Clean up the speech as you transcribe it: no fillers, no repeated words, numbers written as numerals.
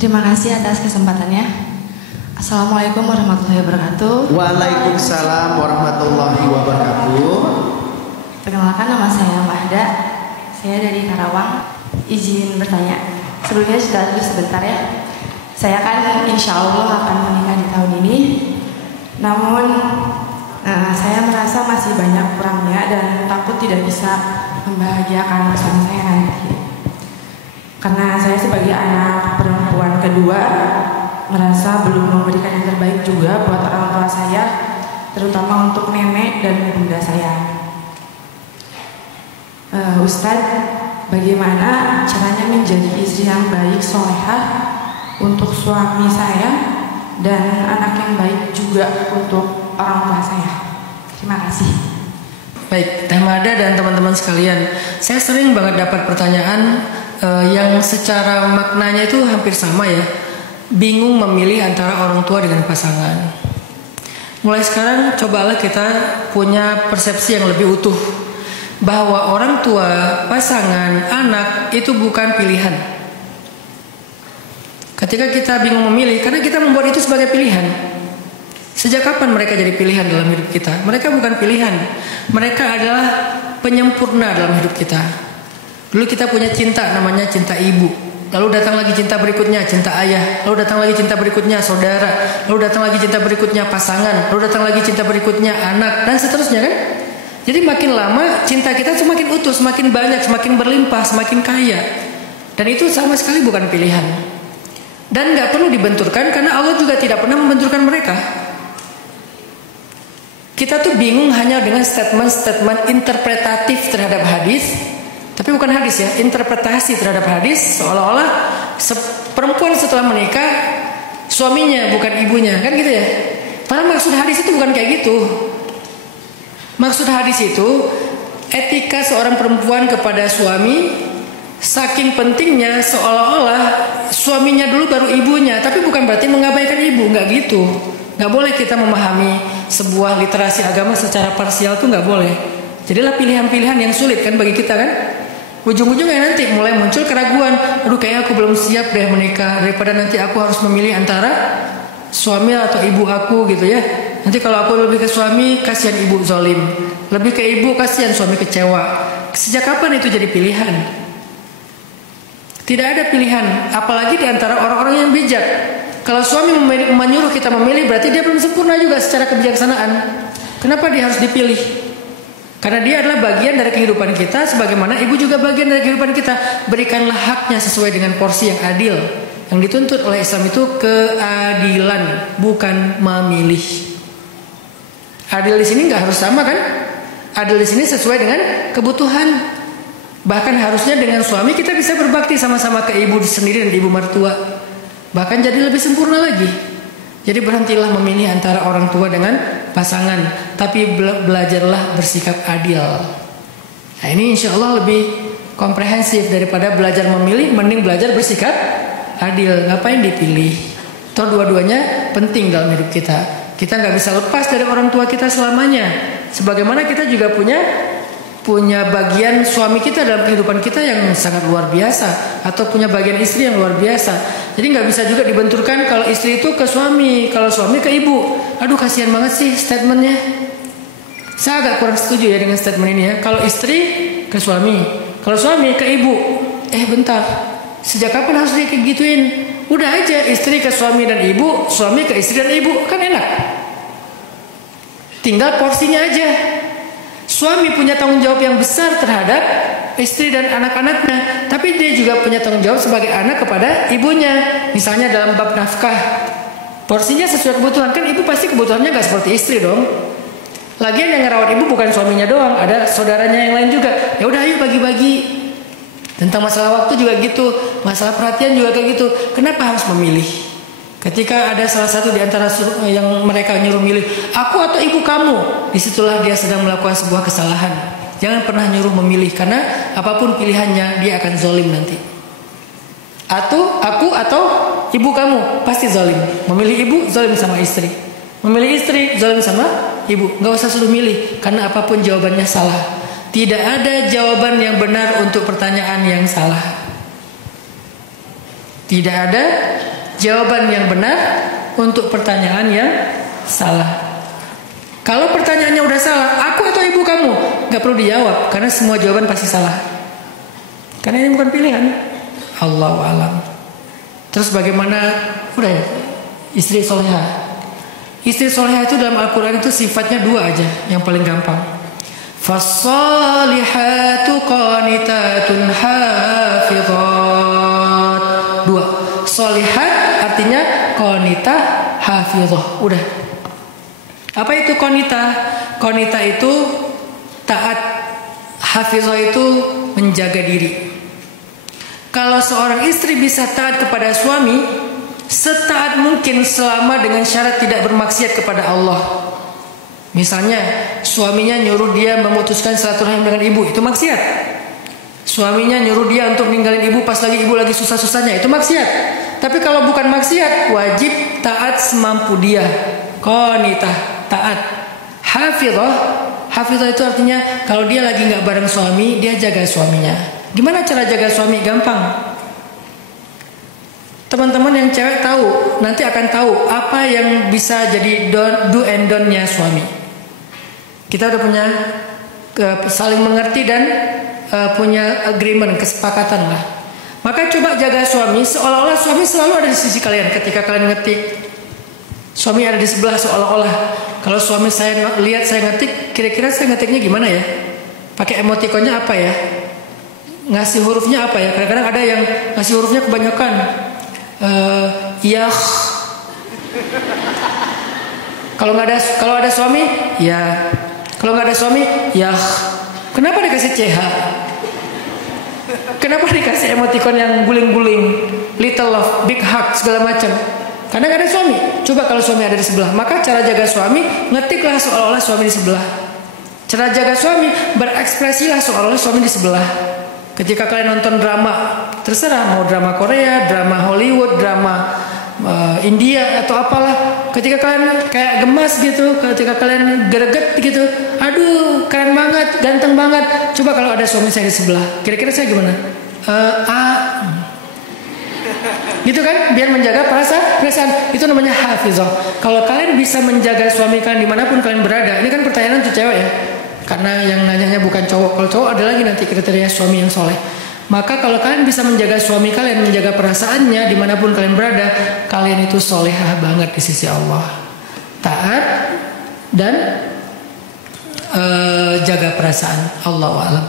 Terima kasih atas kesempatannya. Assalamualaikum warahmatullahi wabarakatuh. Waalaikumsalam warahmatullahi wabarakatuh. Perkenalkan, nama saya Mahda. Saya dari Karawang. Izin bertanya. Sebelumnya sudah dulu sebentar ya. Saya kan insya Allah akan menikah di tahun ini. Namun saya merasa masih banyak kurangnya dan takut tidak bisa membahagiakan suami saya nanti. Karena saya sebagai anak perempuan kedua merasa belum memberikan yang terbaik juga buat orang tua saya, terutama untuk nenek dan bunda saya. Ustadz, bagaimana caranya menjadi istri yang baik, solehah untuk suami saya dan anak yang baik juga untuk orang tua saya? Terima kasih. Baik, Teh Mada dan teman-teman sekalian, saya sering banget dapat pertanyaan yang secara maknanya itu hampir sama ya. Bingung memilih antara orang tua dengan pasangan. Mulai sekarang cobalah kita punya persepsi yang lebih utuh, bahwa orang tua, pasangan, anak itu bukan pilihan. Ketika kita bingung memilih, karena kita membuat itu sebagai pilihan. Sejak kapan mereka jadi pilihan dalam hidup kita? Mereka bukan pilihan. Mereka adalah penyempurna dalam hidup kita. Dulu kita punya cinta, namanya cinta ibu. Lalu datang lagi cinta berikutnya, cinta ayah. Lalu datang lagi cinta berikutnya, saudara. Lalu datang lagi cinta berikutnya, pasangan. Lalu datang lagi cinta berikutnya, anak. Dan seterusnya kan. Jadi makin lama cinta kita semakin utuh, semakin banyak, semakin berlimpah, semakin kaya. Dan itu sama sekali bukan pilihan. Dan gak perlu dibenturkan, karena Allah juga tidak pernah membenturkan mereka. Kita tuh bingung hanya dengan statement-statement interpretatif terhadap hadis. Tapi bukan hadis ya, interpretasi terhadap hadis seolah-olah perempuan setelah menikah suaminya bukan ibunya, kan gitu ya. Padahal maksud hadis itu bukan kayak gitu. Maksud hadis itu etika seorang perempuan kepada suami saking pentingnya seolah-olah suaminya dulu baru ibunya, tapi bukan berarti mengabaikan ibu, nggak gitu. Nggak boleh kita memahami sebuah literasi agama secara parsial tuh nggak boleh. Jadilah pilihan-pilihan yang sulit kan bagi kita kan. Ujung-ujungnya nanti mulai muncul keraguan. Aduh, kayaknya aku belum siap deh menikah, daripada nanti aku harus memilih antara suami atau ibu aku gitu ya. Nanti kalau aku lebih ke suami, kasihan ibu zalim. Lebih ke ibu, kasihan suami kecewa. Sejak kapan itu jadi pilihan? Tidak ada pilihan, apalagi di antara orang-orang yang bijak. Kalau suami menyuruh kita memilih, berarti dia belum sempurna juga secara kebijaksanaan. Kenapa dia harus dipilih? Karena dia adalah bagian dari kehidupan kita, sebagaimana ibu juga bagian dari kehidupan kita. Berikanlah haknya sesuai dengan porsi yang adil. Yang dituntut oleh Islam itu keadilan, bukan memilih. Adil di sini nggak harus sama kan? Adil di sini sesuai dengan kebutuhan. Bahkan harusnya dengan suami kita bisa berbakti sama-sama ke ibu sendiri dan ibu mertua. Bahkan jadi lebih sempurna lagi. Jadi berhentilah memilih antara orang tua dengan pasangan, tapi belajarlah bersikap adil. Nah, ini insya Allah lebih komprehensif daripada belajar memilih, mending belajar bersikap adil. Ngapain dipilih? Toh dua-duanya penting dalam hidup kita. Kita nggak bisa lepas dari orang tua kita selamanya. Sebagaimana kita juga punya bagian suami kita dalam kehidupan kita yang sangat luar biasa, atau punya bagian istri yang luar biasa. Jadi nggak bisa juga dibenturkan kalau istri itu ke suami, kalau suami ke ibu. Aduh, kasihan banget sih statementnya. Saya agak kurang setuju ya dengan statement ini ya. Kalau istri ke suami, kalau suami ke ibu. Bentar, sejak kapan harus kayak gituin? Udah aja istri ke suami dan ibu, suami ke istri dan ibu, kan enak. Tinggal porsinya aja. Suami punya tanggung jawab yang besar terhadap istri dan anak-anaknya, tapi dia juga punya tanggung jawab sebagai anak kepada ibunya. Misalnya dalam bab nafkah, porsinya sesuai kebutuhan. Kan ibu pasti kebutuhannya gak seperti istri dong. Lagian yang ngerawat ibu bukan suaminya doang, ada saudaranya yang lain juga. Ya udah, ayo bagi-bagi. Tentang masalah waktu juga gitu, masalah perhatian juga kayak gitu. Kenapa harus memilih? Ketika ada salah satu di antara yang mereka nyuruh milih, aku atau ibu kamu, disitulah dia sedang melakukan sebuah kesalahan. Jangan pernah nyuruh memilih, karena apapun pilihannya dia akan zalim nanti. Atau aku atau ibu kamu, pasti zalim. Memilih ibu zalim sama istri, memilih istri zalim sama ibu. Gak usah suruh milih, karena apapun jawabannya salah. Tidak ada jawaban yang benar untuk pertanyaan yang salah. Tidak ada jawaban yang benar untuk pertanyaan yang salah. Kalau pertanyaannya udah salah, aku atau ibu kamu, gak perlu dijawab karena semua jawaban pasti salah. Karena ini bukan pilihan. Allahu a'lam. Terus bagaimana? Udah ya, istri solehah. Istri solehah itu dalam Al-Quran itu sifatnya 2 aja, yang paling gampang. Fassalihatu qanitatun hafizat. 2. Solihat artinya qanitah hafizah. Udah. Apa itu qanitah? Qanitah itu taat. Hafizah itu menjaga diri. Kalau seorang istri bisa taat kepada suami, setaat mungkin selama dengan syarat tidak bermaksiat kepada Allah. Misalnya suaminya nyuruh dia memutuskan silaturahim dengan ibu, itu maksiat. Suaminya nyuruh dia untuk ninggalin ibu pas lagi ibu lagi susah-susahnya, itu maksiat. Tapi kalau bukan maksiat, wajib taat semampu dia. Qanitah, taat. Hafizah itu artinya kalau dia lagi nggak bareng suami, dia jaga suaminya. Gimana cara jaga suami? Gampang. Teman-teman yang cewek tahu, nanti akan tahu apa yang bisa jadi do and don't-nya suami. Kita udah punya saling mengerti dan punya agreement, kesepakatan lah. Maka coba jaga suami seolah-olah suami selalu ada di sisi kalian. Ketika kalian ngetik, suami ada di sebelah seolah-olah. Kalau suami saya lihat saya ngetik, kira-kira saya ngetiknya gimana ya? Pakai emotikonnya apa ya? Ngasih hurufnya apa ya? Kadang-kadang ada yang ngasih hurufnya kebanyakan. Kalau ada suami, ya. Kalau nggak ada suami, ya. Kenapa dikasih CH? Kenapa dikasih emoticon yang guling-guling, little love, big heart, segala macam? Karena nggak ada suami. Coba kalau suami ada di sebelah, maka cara jaga suami ngetiklah seolah-olah suami di sebelah. Cara jaga suami berekspresilah seolah-olah suami di sebelah. Ketika kalian nonton drama, terserah mau drama Korea, drama Hollywood, drama India atau apalah. Ketika kalian kayak gemas gitu, ketika kalian greget gitu, aduh keren banget, ganteng banget. Coba kalau ada suami saya di sebelah, kira-kira saya gimana? Gitu kan, biar menjaga perasaan. Itu namanya hafizah. Kalau kalian bisa menjaga suami kalian dimanapun kalian berada, ini kan pertanyaan untuk cewek ya, karena yang nanyanya bukan cowok. Kalau cowok ada lagi nanti kriteria suami yang soleh. Maka kalau kalian bisa menjaga suami kalian, menjaga perasaannya dimanapun kalian berada, kalian itu solehah banget di sisi Allah. Taat dan jaga perasaan. Allahu a'lam.